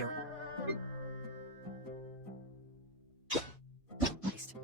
here. Christ.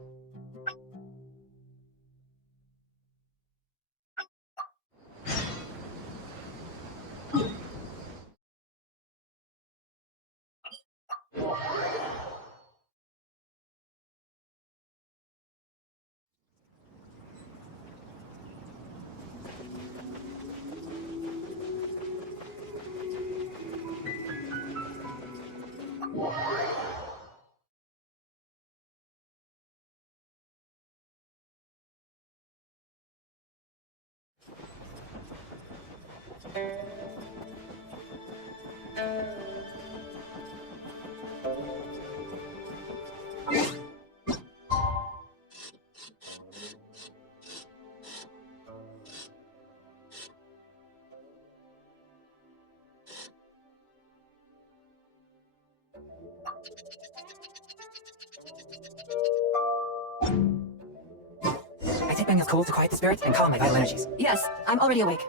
I take Bang's cold to quiet the spirits and calm my vital energies. Yes, I'm already awake.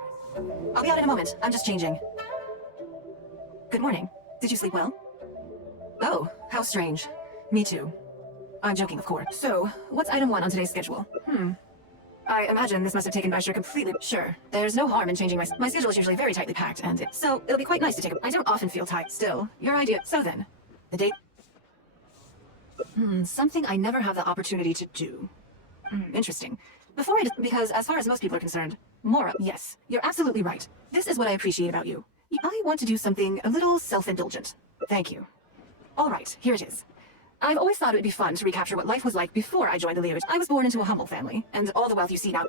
I'll be out in a moment. I'm just changing. Good morning. Did you sleep well? Oh, how strange. Me too. I'm joking, of course. So, what's item 1 on today's schedule? I imagine this must have taken Baisher completely. Sure, there's no harm in changing my schedule is usually very tightly packed, and so it'll be quite nice to take a. I don't often feel tight. Still, your idea. So then, the date. Something I never have the opportunity to do. Interesting. Before because as far as most people are concerned, Mora, yes, you're absolutely right. This is what I appreciate about you. I want to do something a little self-indulgent. Thank you. All right, here it is. I've always thought it would be fun to recapture what life was like before I joined the Leo. I was born into a humble family, and all the wealth you see now,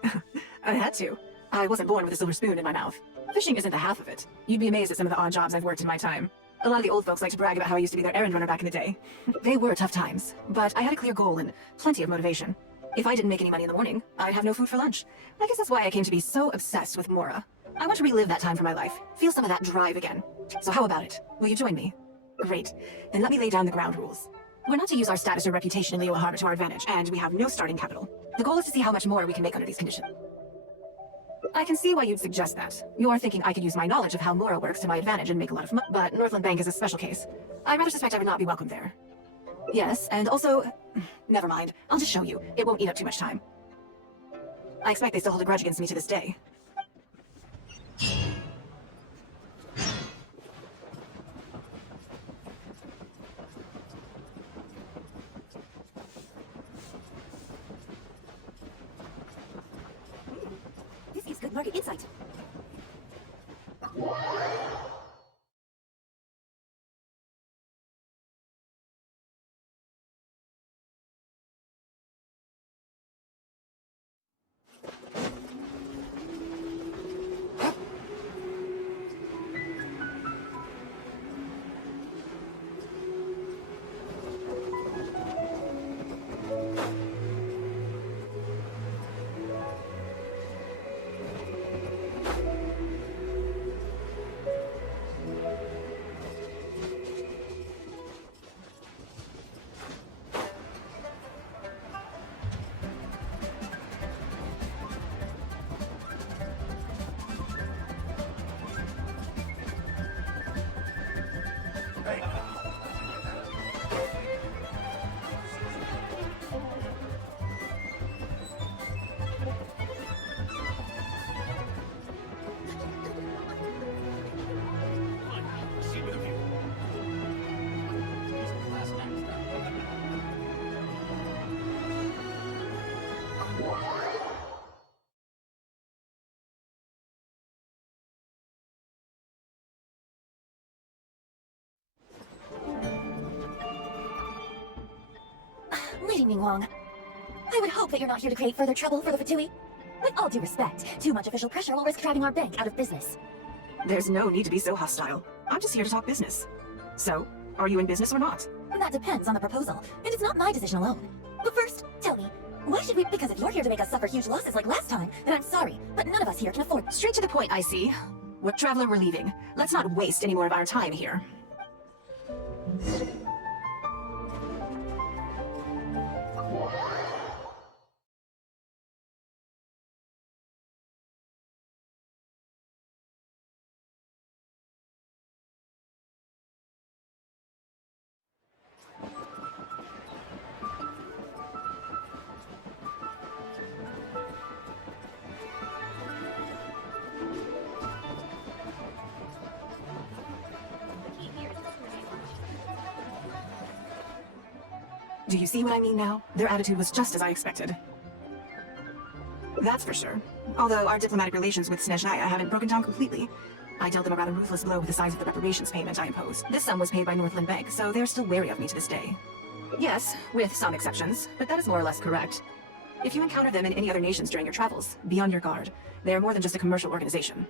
I had to. I wasn't born with a silver spoon in my mouth. Fishing isn't the half of it. You'd be amazed at some of the odd jobs I've worked in my time. A lot of the old folks like to brag about how I used to be their errand runner back in the day. They were tough times, but I had a clear goal and plenty of motivation. If I didn't make any money in the morning, I'd have no food for lunch. I guess that's why I came to be so obsessed with Mora. I want to relive that time for my life, feel some of that drive again. So how about it? Will you join me? Great. Then let me lay down the ground rules. We're not to use our status or reputation in Leo Harbor to our advantage, and we have no starting capital. The goal is to see how much more we can make under these conditions. I can see why you'd suggest that. You're thinking I could use my knowledge of how Mora works to my advantage and make a lot of money, but Northland Bank is a special case. I rather suspect I would not be welcome there. Yes, and also... Never mind. I'll just show you. It won't eat up too much time. I expect they still hold a grudge against me to this day. This gives good market insight. Lady Ningguang, I would hope that you're not here to create further trouble for the Fatui. With all due respect, too much official pressure will risk driving our bank out of business. There's no need to be so hostile. I'm just here to talk business. So, are you in business or not? That depends on the proposal, and it's not my decision alone. But first, tell me, why should we? Because if you're here to make us suffer huge losses like last time, then I'm sorry, but none of us here can afford. Straight to the point, I see. What traveler we're leaving. Let's not waste any more of our time here. Do you see what I mean now? Their attitude was just as I expected. That's for sure. Although our diplomatic relations with Snezhnaya haven't broken down completely. I dealt them a rather ruthless blow with the size of the reparations payment I imposed. This sum was paid by Northland Bank, so they're still wary of me to this day. Yes, with some exceptions, but that is more or less correct. If you encounter them in any other nations during your travels, be on your guard. They are more than just a commercial organization.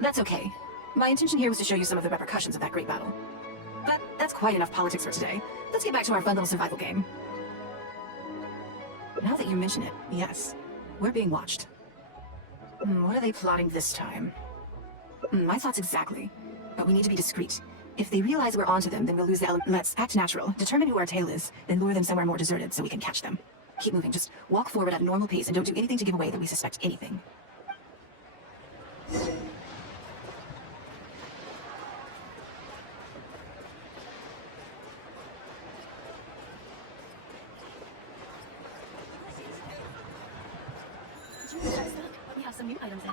That's okay. My intention here was to show you some of the repercussions of that great battle. But that's quite enough politics for today. Let's get back to our fun little survival game. Now that you mention it, yes, we're being watched. What are they plotting this time? My thoughts exactly. But we need to be discreet. If they realize we're onto them, then we'll lose the element. Let's act natural, determine who our tail is, then lure them somewhere more deserted so we can catch them. Keep moving, just walk forward at a normal pace and don't do anything to give away that we suspect anything. We have some new items in.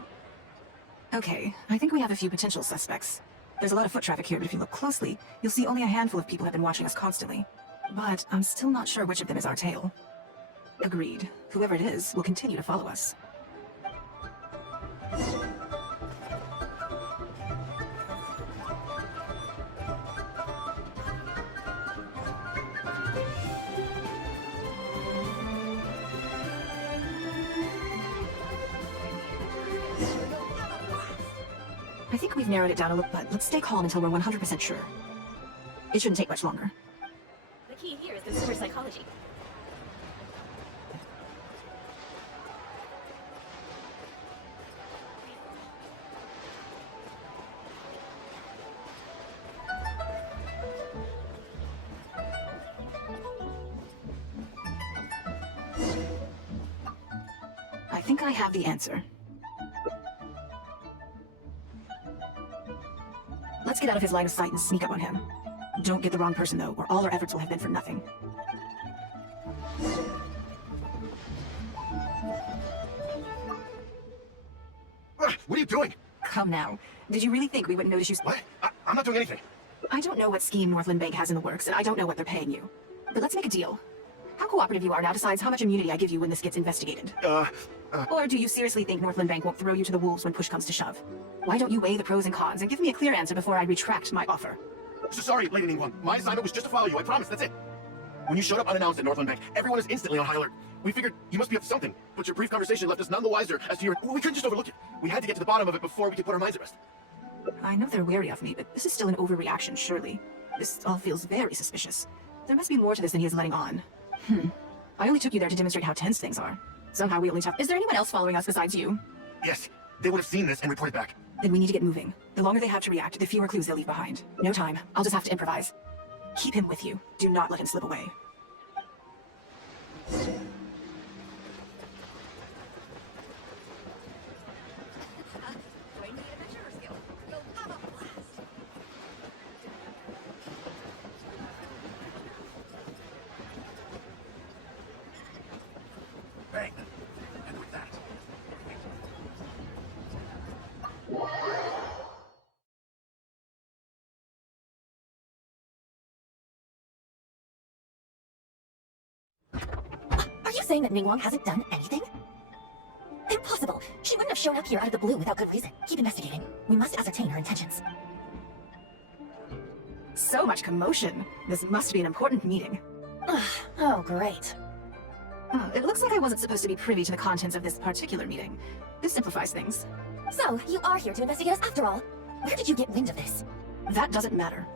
Okay, I think we have a few potential suspects. There's a lot of foot traffic here, but if you look closely, you'll see only a handful of people have been watching us constantly. But I'm still not sure which of them is our tail. Agreed. Whoever it is will continue to follow us. I think we've narrowed it down a little, but let's stay calm until we're 100% sure. It shouldn't take much longer. The key here is consumer psychology. I think I have the answer. Let's get out of his line of sight and sneak up on him. Don't get the wrong person, though, or all our efforts will have been for nothing. What are you doing? Come now. Did you really think we wouldn't notice you? What? I'm not doing anything. I don't know what scheme Northland Bank has in the works, and I don't know what they're paying you. But let's make a deal. How cooperative you are now decides how much immunity I give you when this gets investigated. Or do you seriously think Northland Bank won't throw you to the wolves when push comes to shove? Why don't you weigh the pros and cons and give me a clear answer before I retract my offer? So sorry, Lady Ningguang. My assignment was just to follow you. I promise. That's it. When you showed up unannounced at Northland Bank, everyone is instantly on high alert. We figured you must be up to something, but your brief conversation left us none the wiser as to your... We couldn't just overlook it. We had to get to the bottom of it before we could put our minds at rest. I know they're wary of me, but this is still an overreaction, surely. This all feels very suspicious. There must be more to this than he is letting on. I only took you there to demonstrate how tense things are. Somehow we only have... Is there anyone else following us besides you? Yes, they would have seen this and reported back. Then we need to get moving. The longer they have to react, the fewer clues they'll leave behind. No time. I'll just have to improvise. Keep him with you. Do not let him slip away. Bang. And with that... Are you saying that Ningguang hasn't done anything? Impossible! She wouldn't have shown up here out of the blue without good reason. Keep investigating. We must ascertain her intentions. So much commotion. This must be an important meeting. Oh, great. It looks like I wasn't supposed to be privy to the contents of this particular meeting. This simplifies things. So, you are here to investigate us after all. Where did you get wind of this? That doesn't matter.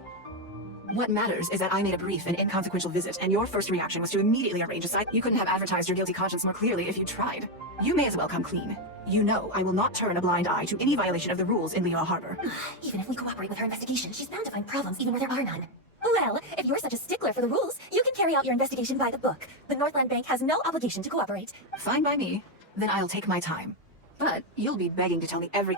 What matters is that I made a brief and inconsequential visit, and your first reaction was to immediately arrange a site. You couldn't have advertised your guilty conscience more clearly if you tried. You may as well come clean. You know I will not turn a blind eye to any violation of the rules in Liyue Harbor. Even if we cooperate with her investigation, she's bound to find problems even where there are none. Well, if you're such a stickler for the rules, you can carry out your investigation by the book. The Northland Bank has no obligation to cooperate. Fine by me. Then I'll take my time. But you'll be begging to tell me every...